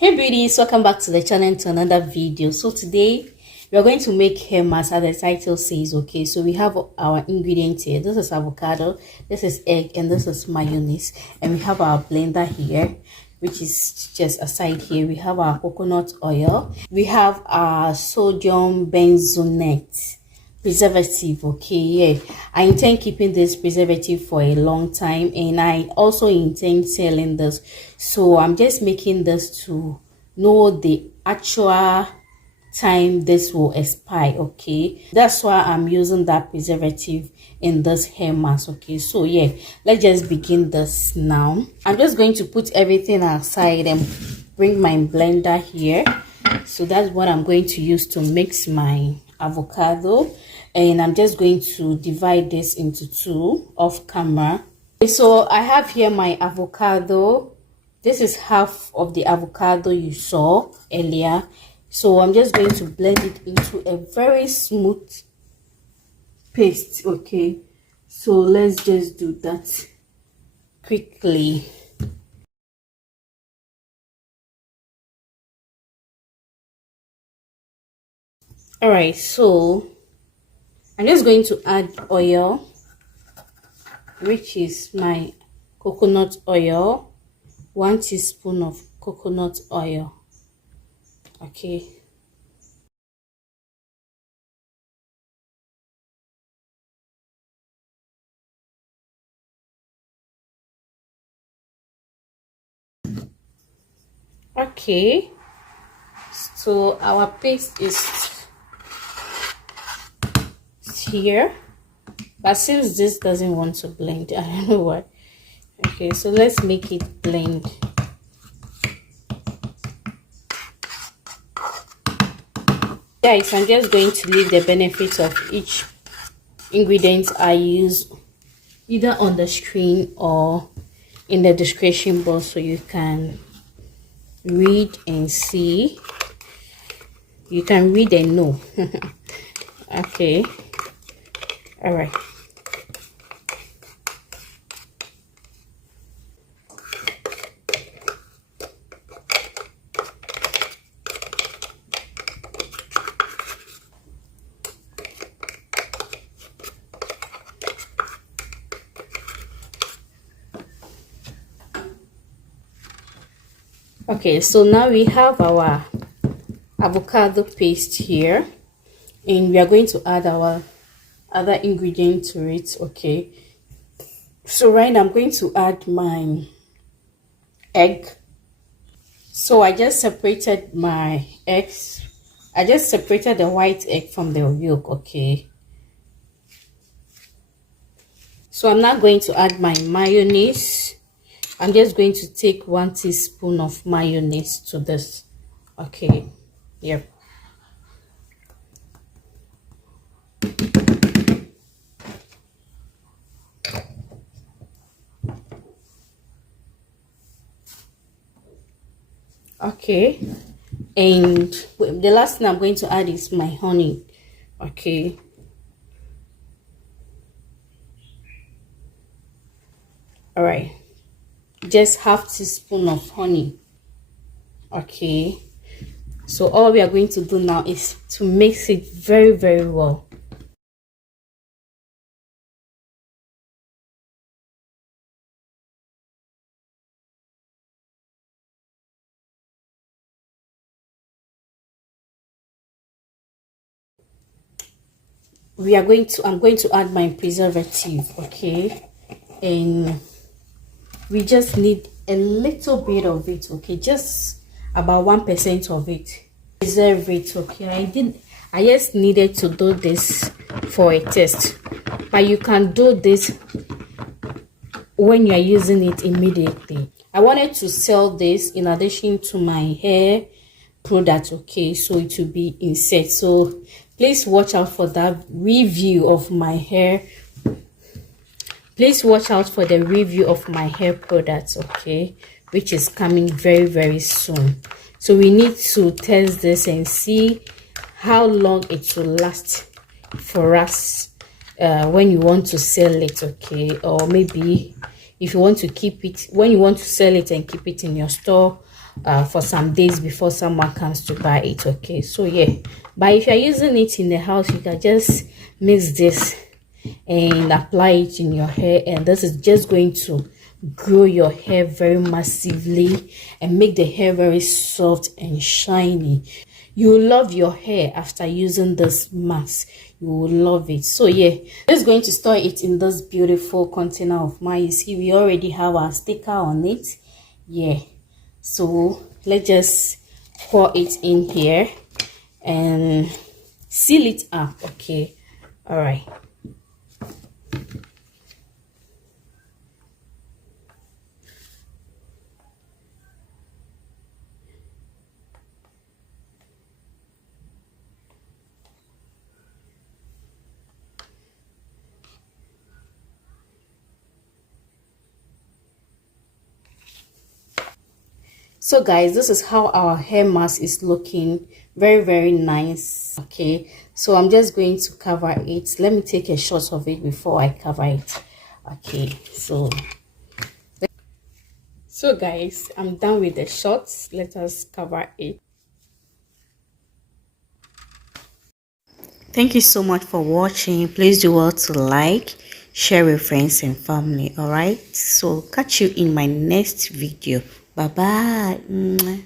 Hey beauties, welcome back to the channel to another video. So today we are going to make hair mask as the title says. Okay, so we have our ingredients here. This is avocado, this is egg, and this is mayonnaise. And we have our blender here, which is just aside here. We have our coconut oil, we have our sodium benzoate preservative. Okay, yeah, I intend keeping this preservative for a long time, and I also intend selling this, so I'm just making this to know the actual time this will expire. Okay, that's why I'm using that preservative in this hair mask. Okay, so yeah, let's just begin this now. I'm just going to put everything aside and bring my blender here. So that's what I'm going to use to mix my avocado, and I'm just going to divide this into two off camera. So I have here my avocado. This is half of the avocado you saw earlier, so I'm just going to blend it into a very smooth paste. Okay, so let's just do that quickly. All right, so I'm just going to add oil, which is my coconut oil, 1 teaspoon of coconut oil. Okay, okay, so our paste is here, but since this doesn't want to blend, I don't know why. Okay, so let's make it blend. Guys, I'm just going to leave the benefits of each ingredient I use either on the screen or in the description box, so you can read and see. You can read and know. Okay, all right. Okay, so now we have our avocado paste here, and we are going to add our other ingredient to it. Okay, so right now I'm going to add my egg. So I just separated my eggs. I just separated the white egg from the yolk. Okay, so I'm now going to add my mayonnaise. I'm just going to take 1 teaspoon of mayonnaise to this. Okay, yep. Okay, and the last thing I'm going to add is my honey. Okay, all right, just half teaspoon of honey. Okay, so all we are going to do now is to mix it very well. I'm going to add my preservative. Okay, and we just need a little bit of it. Okay, just about 1% of it. Preserve it. Okay, I just needed to do this for a test, but you can do this when you are using it immediately. I wanted to sell this in addition to my hair product. Okay, so it will be in set, so please watch out for that review of my hair. Please watch out for the review of my hair products. Okay, which is coming very soon. So we need to test this and see how long it will last for us when you want to sell it. Okay, or maybe if you want to keep it, when you want to sell it and keep it in your store, for some days before someone comes to buy it. Okay, so yeah, but if you're using it in the house, you can just mix this and apply it in your hair, and this is just going to grow your hair very massively and make the hair very soft and shiny. You will love your hair after using this mask. You will love it. So yeah, just going to store it in this beautiful container of mine. You see, we already have our sticker on it. Yeah, so let's just pour it in here and seal it up. Okay, all right. So guys, this is how our hair mask is looking. Very nice. Okay, so I'm just going to cover it. Let me take a shot of it before I cover it. Okay, so guys, I'm done with the shots. Let us cover it. Thank you so much for watching. Please do well to like, share with friends and family. All right, so catch you in my next video. Bye bye.